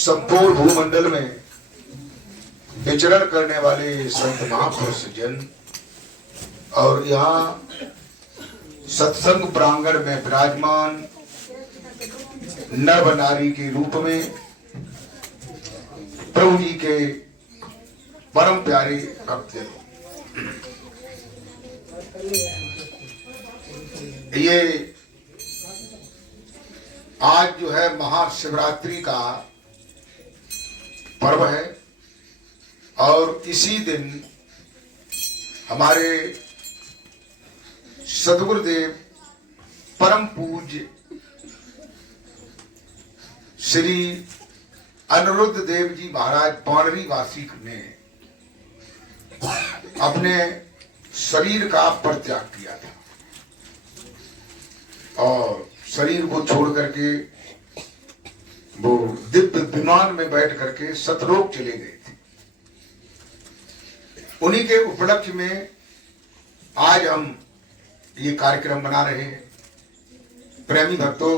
संपूर्ण भूमंडल में विचरण करने वाले संत महापुरुष जन और यहाँ सत्संग प्रांगण में विराजमान नर नारी के रूप में प्रभु जी के परम प्यारे भक्त ये आज जो है महाशिवरात्रि का पर्व है और इसी दिन हमारे सद्गुरुदेव परम पूज्य श्री अनिरुद्ध देव जी महाराज पांडरी वासी ने अपने शरीर का परित्याग किया था और शरीर को छोड़ करके वो दिव्य विमान में बैठ करके सतलोक चले गए थे। उन्हीं के उपलक्ष्य में आज हम ये कार्यक्रम बना रहे हैं। प्रेमी भक्तों,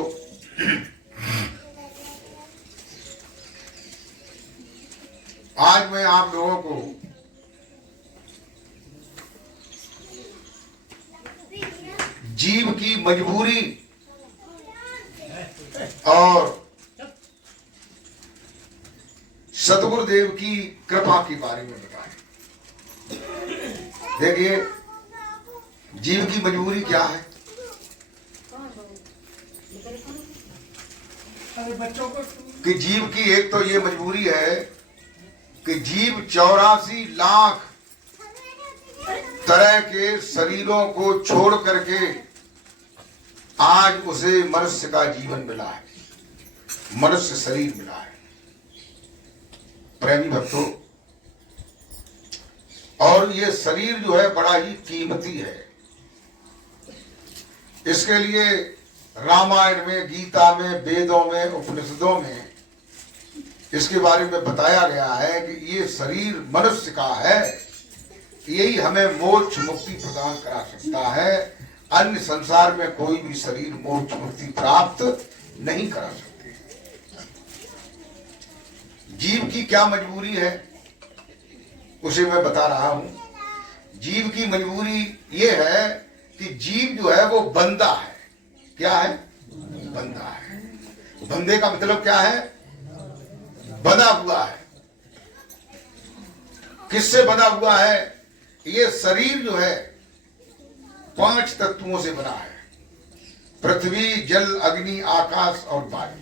आज मैं आप लोगों को जीव की मजबूरी और सद्गुरुदेव की कृपा के बारे में बताएं। देखिए, जीव की मजबूरी क्या है? कि जीव की एक तो ये मजबूरी है कि जीव 84 लाख तरह के शरीरों को छोड़ करके आज उसे मनुष्य का जीवन मिला है, मनुष्य शरीर मिला है। प्रेमी भक्तों, और ये शरीर जो है बड़ा ही कीमती है। इसके लिए रामायण में, गीता में, वेदों में, उपनिषदों में इसके बारे में बताया गया है कि ये शरीर मनुष्य का है, यही हमें मोक्ष मुक्ति प्रदान करा सकता है। अन्य संसार में कोई भी शरीर मोक्ष मुक्ति प्राप्त नहीं करा सकते। जीव की क्या मजबूरी है उसे मैं बता रहा हूं। जीव की मजबूरी ये है कि जीव जो है वो बंदा है। क्या है? बंदा है। बंदे का मतलब क्या है? बंधा हुआ है। किससे बंधा हुआ है? ये शरीर जो है 5 तत्वों से बना है। पृथ्वी, जल, अग्नि, आकाश और वायु।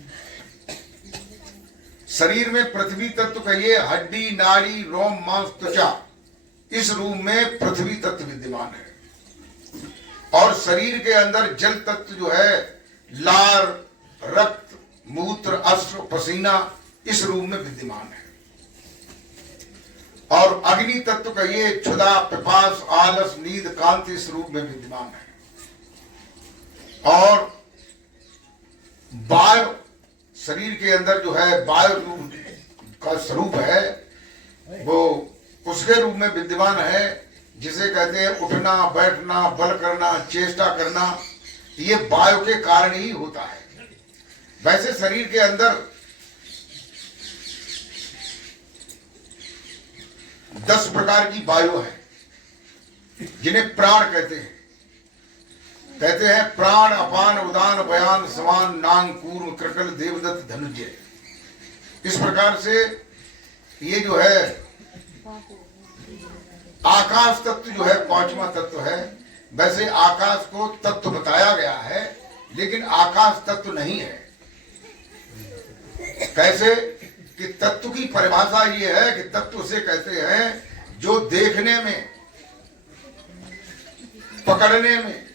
शरीर में पृथ्वी तत्व कहिए, हड्डी, नाड़ी, रोम, मांस, त्वचा, इस रूप में पृथ्वी तत्व विद्यमान है। और शरीर के अंदर जल तत्व जो है लार, रक्त, मूत्र, अश्रु, पसीना, इस रूप में विद्यमान है। और अग्नि तत्व का ये क्षुधा, पिपास, आलस, नींद, कांति इस रूप में विद्यमान है। और वायु शरीर के अंदर जो है वायु रूप का स्वरूप है, वो उसके रूप में विद्यमान है, जिसे कहते हैं उठना, बैठना, बल करना, चेष्टा करना, ये वायु के कारण ही होता है। वैसे शरीर के अंदर 10 प्रकार की वायु है जिन्हें प्राण कहते हैं। कहते हैं प्राण, अपान, उदान, बयान, समान, नांग, कूर्म, कृकल, देवदत्त, धनुजय। इस प्रकार से ये जो है आकाश तत्व जो है 5वां तत्व है। वैसे आकाश को तत्व बताया गया है, लेकिन आकाश तत्व नहीं है। कैसे? कि तत्व की परिभाषा ये है कि तत्व से कहते हैं जो देखने में, पकड़ने में,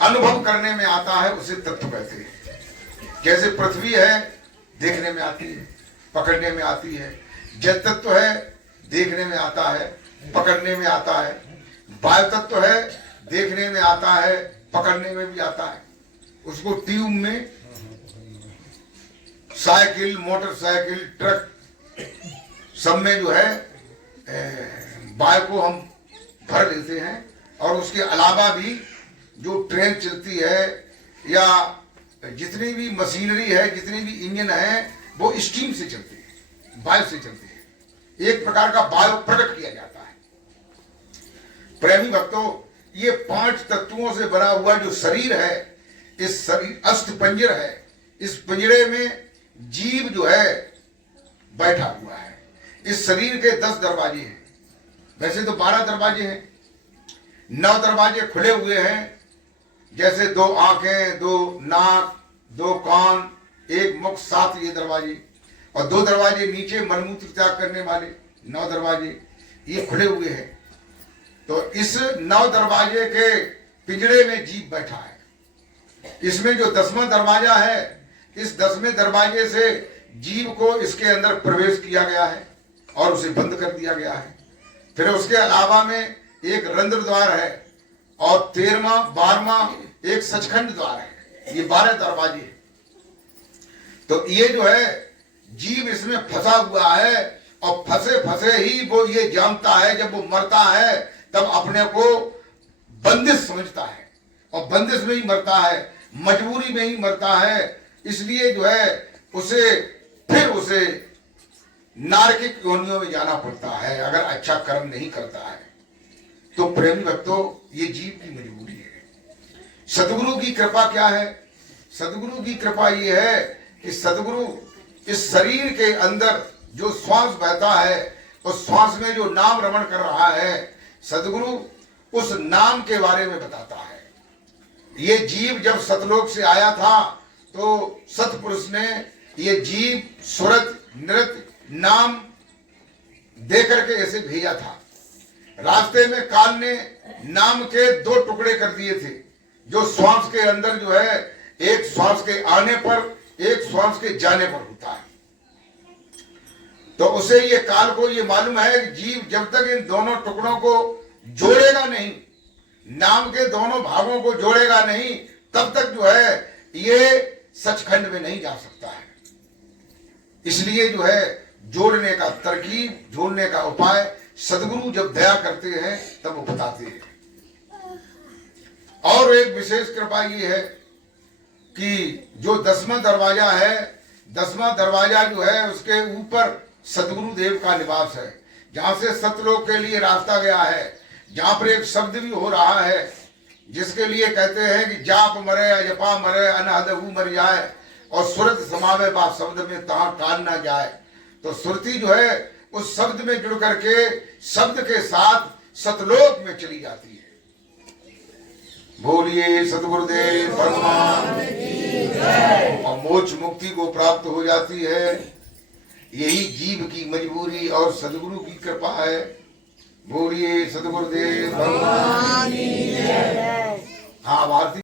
अनुभव करने में आता है, उसे तत्व कहते हैं। जैसे पृथ्वी है, देखने में आती है, पकड़ने में आती है। जल तत्व है, देखने में आता है, पकड़ने में आता है। वायु तत्व है, देखने में आता है, पकड़ने में भी आता है। उसको ट्यूब में साइकिल, मोटरसाइकिल, ट्रक सब में जो है वायु को हम भर लेते हैं। और उसके अलावा भी जो ट्रेन चलती है या जितनी भी मशीनरी है, जितनी भी इंजन है, वो स्टीम से चलती है, वायु से चलती है। एक प्रकार का वायु प्रकट किया जाता है। प्रेमी भक्तों, ये 5 तत्वों से बना हुआ जो शरीर है, इस शरीर अष्ट पंजर है। इस पिंजरे में जीव जो है बैठा हुआ है। इस शरीर के 10 दरवाजे हैं। वैसे तो 12 दरवाजे हैं। 9 दरवाजे खुले हुए हैं, जैसे 2 आंखें, 2 नाक, 2 कान, 1 मुख, 7 ये दरवाजे, और 2 दरवाजे नीचे मलमूत्र त्याग करने वाले 9 दरवाजे ये खुले हुए हैं। तो इस 9 दरवाजे के पिंजरे में जीव बैठा है। इसमें जो 10वां दरवाजा है, इस 10वें दरवाजे से जीव को इसके अंदर प्रवेश किया गया है और उसे बंद कर दिया गया है। फिर उसके अलावा में एक रंध्र द्वार है और 13वां 12वां एक सचखंड द्वार है। ये 12 दरवाजे हैं। तो ये जो है जीव इसमें फंसा हुआ है, और फंसे फंसे ही वो ये जानता है, जब वो मरता है तब अपने को बंदिश समझता है, और बंदिश में ही मरता है, मजबूरी में ही मरता है। इसलिए जो है उसे नारकिक योनियों में जाना पड़ता है, अगर अच्छा कर्म नहीं करता है तो। प्रेमी भक्तों, ये जीव की मजबूरी है। सदगुरु की कृपा क्या है? सदगुरु की कृपा ये है कि सदगुरु इस शरीर के अंदर जो श्वास बहता है, उस श्वास में जो नाम रमण कर रहा है, सदगुरु उस नाम के बारे में बताता है। ये जीव जब सतलोक से आया था तो सतपुरुष ने ये जीव सुरत नृत्य नाम दे करके ऐसे भेजा था। रास्ते में काल ने नाम के 2 टुकड़े कर दिए थे, जो श्वास के अंदर जो है, एक श्वास के आने पर, एक श्वास के जाने पर होता है। तो उसे ये काल को ये मालूम है कि जीव जब तक इन दोनों टुकड़ों को जोड़ेगा नहीं, नाम के दोनों भागों को जोड़ेगा नहीं, तब तक जो है ये सचखंड में नहीं जा सकता है। इसलिए जो है जोड़ने का तरकीब, जोड़ने का उपाय सदगुरु जब दया करते हैं तब वो बताते हैं। और एक विशेष कृपा ये है कि जो 10वां दरवाजा है, 10वां दरवाजा जो है उसके ऊपर सदगुरु देव का निवास है, जहां से सतलोक के लिए रास्ता गया है, जहां पर एक शब्द भी हो रहा है जिसके लिए कहते हैं कि जाप मरे अजपा मरे अनहदहू मर जाए, और सुरत समावे बा शब्द में तहां काल ना जाए। तो सुरती जो है उस शब्द में जुड़ करके शब्द के साथ सतलोक में चली जाती है। बोलिए सतगुरुदेव भगवान की जय। और मोक्ष मुक्ति को प्राप्त हो जाती है। यही जीव की मजबूरी और सदगुरु की कृपा है। बोलिए सतगुरुदेव भगवान की जय। हाँ, भारती